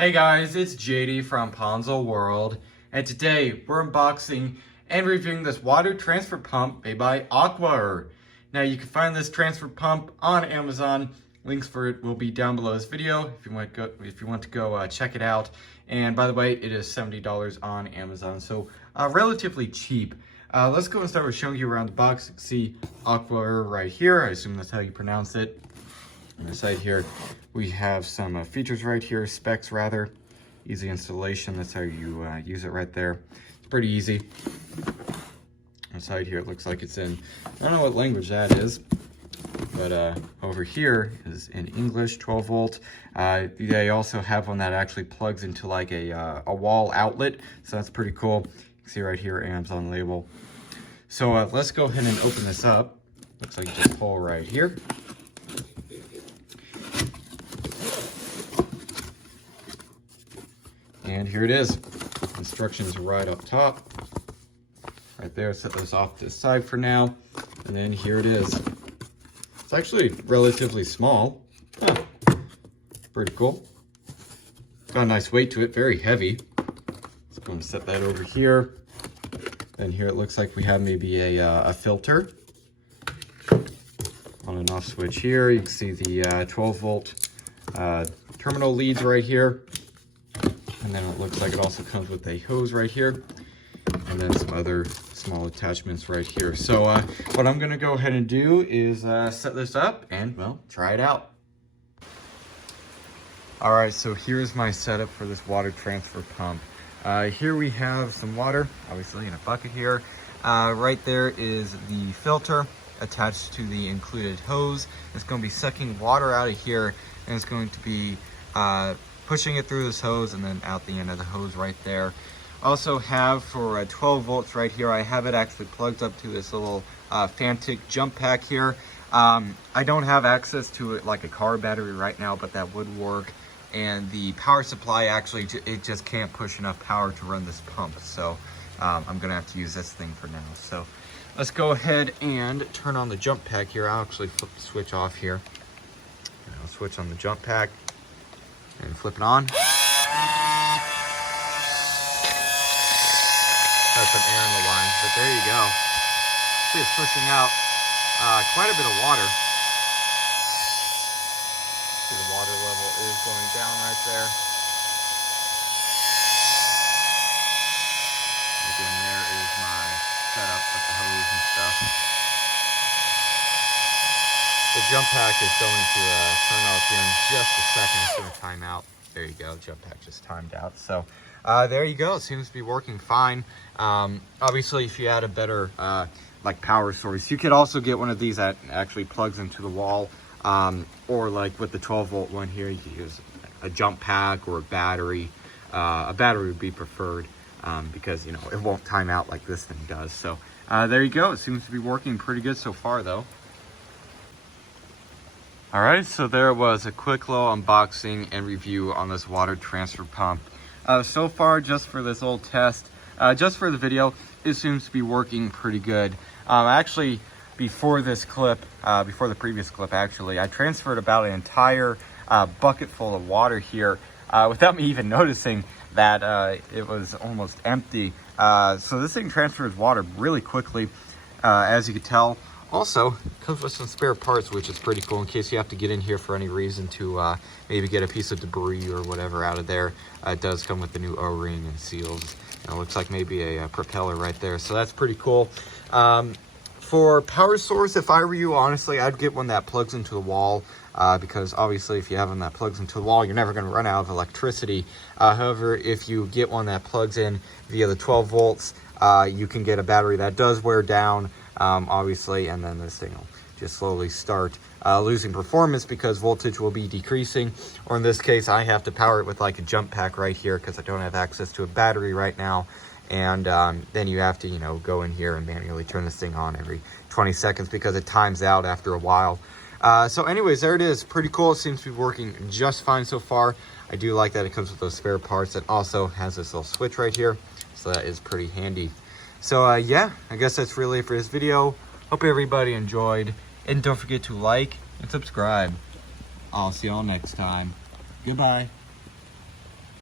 Hey guys, it's JD from Ponzo World, and today we're unboxing and reviewing this water transfer pump made by Acquaer. Now you can find this transfer pump on Amazon. Links for it will be down below this video if you want to go check it out. And by the way, it is $70 on Amazon, so relatively cheap. Let's go and start with showing you around the box. You can see Acquaer right here. I assume that's how you pronounce it. On the side here, we have some features right here, specs rather. Easy installation, that's how you use it right there. It's pretty easy. On the side here, it looks like it's in, I don't know what language that is, but over here is in English, 12 volt. They also have one that actually plugs into like a wall outlet, so that's pretty cool. You can see right here, Amazon label. So let's go ahead and open this up. Looks like just pull right here. And here it is. Instructions right up top. Right there, set those off to the side for now. And then here it is. It's actually relatively small. Huh. Pretty cool. Got a nice weight to it, very heavy. Let's go and set that over here. Then here it looks like we have maybe a filter. On and off switch here. You can see the 12 volt terminal leads right here. And then it looks like it also comes with a hose right here. And then some other small attachments right here. So what I'm gonna go ahead and do is set this up and, well, try it out. All right, so here's my setup for this water transfer pump. Here we have some water, obviously in a bucket here. Right there is the filter attached to the included hose. It's gonna be sucking water out of here, and it's going to be pushing it through this hose and then out the end of the hose right there. Also have for 12 volts right here, I have it actually plugged up to this little Fantic jump pack here. I don't have access to it like a car battery right now, but that would work. And the power supply actually, it just can't push enough power to run this pump. So I'm gonna have to use this thing for now. So let's go ahead and turn on the jump pack here. I'll actually flip the switch off here. And I'll switch on the jump pack. And flip it on. Got some air in the lines, but there you go. See, it's pushing out quite a bit of water. See, the water level is going down right there. Again, there is my setup with the hose and stuff. The jump pack is going to turn off here in just a second. It's going to time out. There you go. Jump pack just timed out. So there you go. It seems to be working fine. Obviously, if you had a better like power source, you could also get one of these that actually plugs into the wall. Or like with the 12 volt one here, you could use a jump pack or a battery. A battery would be preferred because, you know, it won't time out like this thing does. So there you go. It seems to be working pretty good so far, though. All right, so there was a quick little unboxing and review on this water transfer pump. So far, just for this old test, just for the video, it seems to be working pretty good. Actually, before this clip, before the previous clip, actually, I transferred about an entire bucket full of water here without me even noticing that it was almost empty. So this thing transfers water really quickly, as you can tell. Also, comes with some spare parts, which is pretty cool in case you have to get in here for any reason to maybe get a piece of debris or whatever out of there. It does come with the new O-ring and seals. And it looks like maybe a propeller right there. So that's pretty cool. For power source, if I were you, honestly, I'd get one that plugs into the wall. Because obviously if you have one that plugs into the wall, you're never going to run out of electricity. However, if you get one that plugs in via the 12 volts, you can get a battery that does wear down. Obviously, and then this thing will just slowly start losing performance because voltage will be decreasing, or in this case I have to power it with like a jump pack right here because I don't have access to a battery right now. And then you have to, you know, go in here and manually turn this thing on every 20 seconds because it times out after a while. So anyways, there it is. Pretty cool. It seems to be working just fine so far. I do like that it comes with those spare parts. It also has this little switch right here, so that is pretty handy. So yeah, I guess that's really it for this video. Hope everybody enjoyed, and don't forget to like and subscribe. I'll see y'all next time. Goodbye.